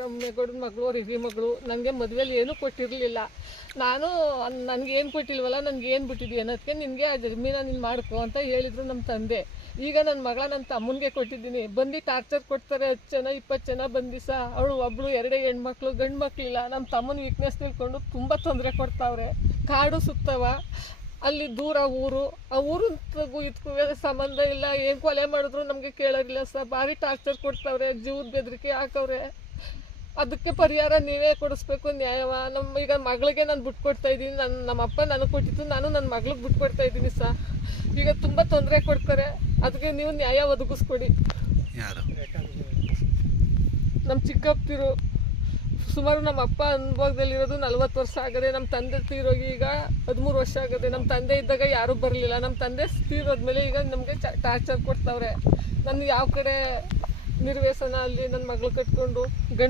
ರಮ್ಯಗೌಡನ ಮಗಳು, ಅವ್ರ ಹಿರಿ ಮಗಳು. ನನಗೆ ಮದುವೆಲಿ ಏನೂ ಕೊಟ್ಟಿರಲಿಲ್ಲ. ನಾನು ನನಗೇನು ಕೊಟ್ಟಿಲ್ವಲ್ಲ, ನನಗೇನು ಬಿಟ್ಟಿದ್ವಿ ಅನ್ನೋದಕ್ಕೆ ನಿನಗೆ ಆ ಜಮೀನ ನೀನು ಮಾಡ್ಕೊ ಅಂತ ಹೇಳಿದರು ನಮ್ಮ ತಂದೆ. ಈಗ ನನ್ನ ಮಗಳ ನನ್ನ ತಮ್ಮನಿಗೆ ಕೊಟ್ಟಿದ್ದೀನಿ. ಬಂದು ಟಾರ್ಚರ್ ಕೊಡ್ತಾರೆ, 10 ಜನ 20 ಜನ ಬಂದಿಸ. ಅವಳು ಒಬ್ಬಳು 2 ಹೆಣ್ಮಕ್ಳು, ಗಂಡು ಮಕ್ಕಳಿಲ್ಲ. ನಮ್ಮ ತಮ್ಮನ ವೀಕ್ನೆಸ್ ತಿಳ್ಕೊಂಡು ತುಂಬ ತೊಂದರೆ ಕೊಡ್ತಾವ್ರೆ. ಕಾಡು ಸುತ್ತವ, ಅಲ್ಲಿ ದೂರ ಊರು, ಆ ಊರಿಗೂ ಇದಕ್ಕೂ ಸಂಬಂಧ ಇಲ್ಲ. ಏನು ಕೊಲೆ ಮಾಡಿದ್ರು ನಮಗೆ ಕೇಳೋರಿಲ್ಲ ಸರ್. ಭಾರಿ ಟಾರ್ಚರ್ ಕೊಡ್ತಾವ್ರೆ, ಜೀವದ ಬೆದರಿಕೆ ಹಾಕವ್ರೆ. ಅದಕ್ಕೆ ಪರಿಹಾರ ನೀವೇ ಕೊಡಿಸ್ಬೇಕು, ನ್ಯಾಯವ. ಈಗ ಮಗಳಿಗೆ ನಾನು ಬಿಟ್ಕೊಡ್ತಾ ಇದ್ದೀನಿ. ನಮ್ಮಪ್ಪ ನನಗೆ ಕೊಟ್ಟಿದ್ದು, ನಾನು ನನ್ನ ಮಗಳಿಗೆ ಬಿಟ್ಕೊಡ್ತಾ ಇದ್ದೀನಿ ಸರ್. ಈಗ ತುಂಬ ತೊಂದರೆ ಕೊಡ್ತಾರೆ, ಅದಕ್ಕೆ ನೀವು ನ್ಯಾಯ ಒದಗಿಸ್ಕೊಡಿ. ಯಾರು? ನಮ್ಮ ಚಿಕ್ಕಪ್ಪರು ಸುಮಾರು ನಮ್ಮ ಅಪ್ಪ ಅನುಭವದಲ್ಲಿರೋದು 40 ವರ್ಷ ಆಗದೆ. ನಮ್ಮ ತಂದೆ ತೀರೋಗಿ ಈಗ 13 ವರ್ಷ ಆಗದೆ. ನಮ್ಮ ತಂದೆ ಇದ್ದಾಗ ಯಾರೂ ಬರಲಿಲ್ಲ. ನಮ್ಮ ತಂದೆ ತೀರೋದ್ಮೇಲೆ ಈಗ ನಮಗೆ ಟಾರ್ಚರ್ ಕೊಡ್ತಾವ್ರೆ. ನನ್ನ ಯಾವ ಕಡೆ ನಿರ್ವೇಸನ ಅಲ್ಲಿ ನನ್ನ ಮಗಳು ಕಟ್ಕೊಂಡು ಗಂಡು